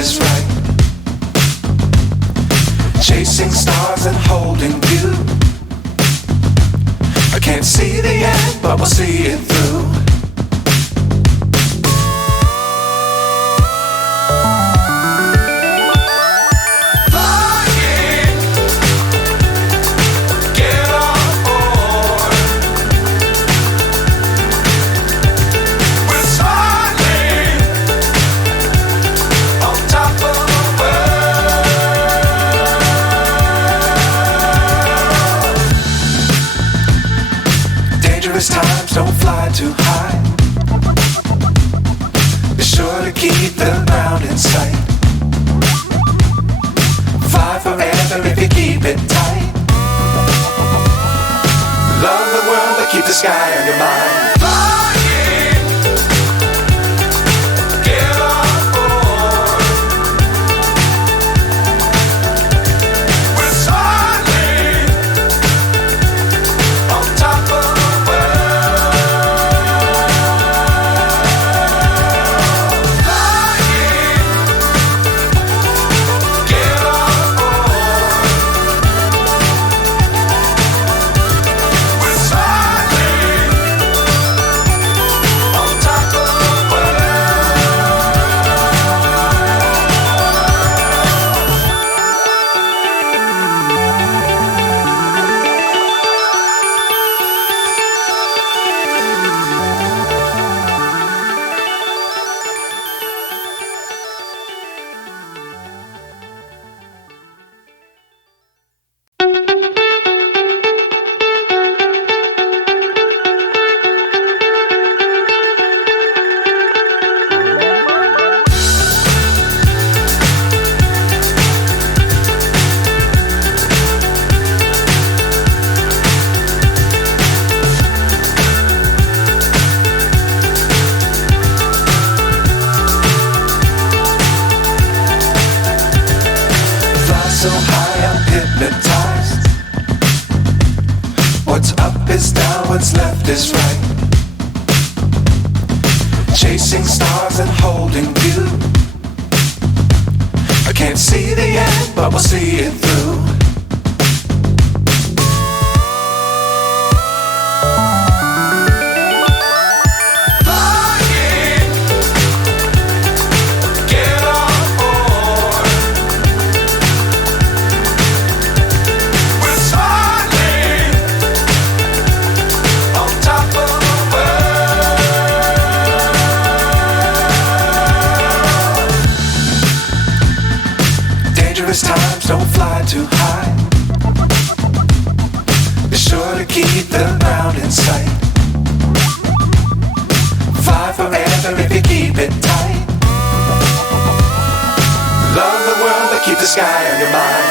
is right. Chasing stars and holding you. I can't see the end, but we'll see it through. Times don't fly too high. Be sure to keep the ground in sight. Fly forever if you keep it tight. Love the world but keep the sky on your mind. So high I'm hypnotized. What's up is down, what's left is right. Chasing stars and holding you. I can't see the end, but we'll see it through. Times don't fly too high. Be sure to keep the ground in sight. Fly forever if you keep it tight. Love the world but keep the sky on your mind.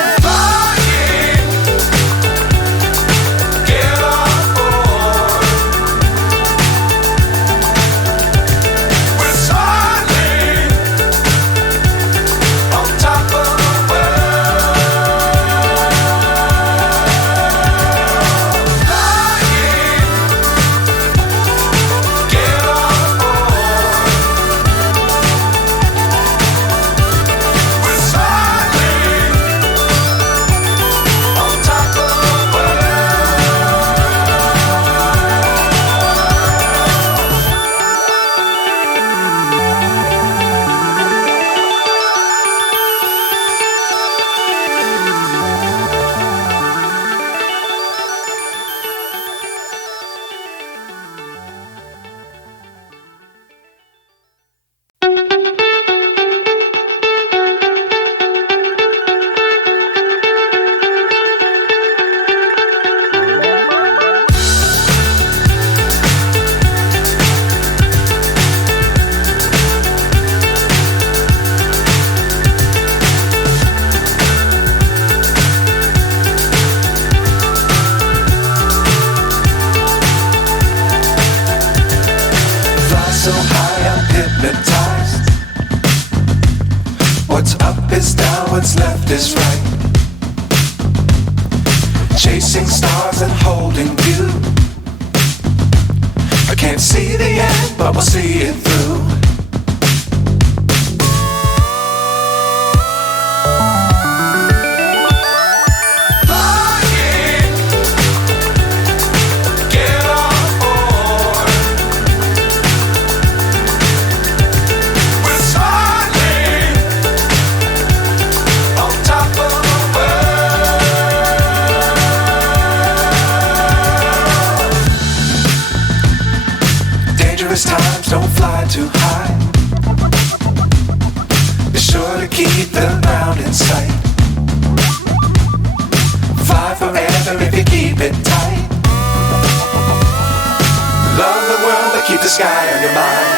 So high I'm hypnotized. What's up is down, what's left is right. Chasing stars and holding you. I can't see the end, but we'll see it through. Don't fly too high. Be sure to keep the ground in sight. Fly forever if you keep it tight. Love the world but keep the sky on your mind.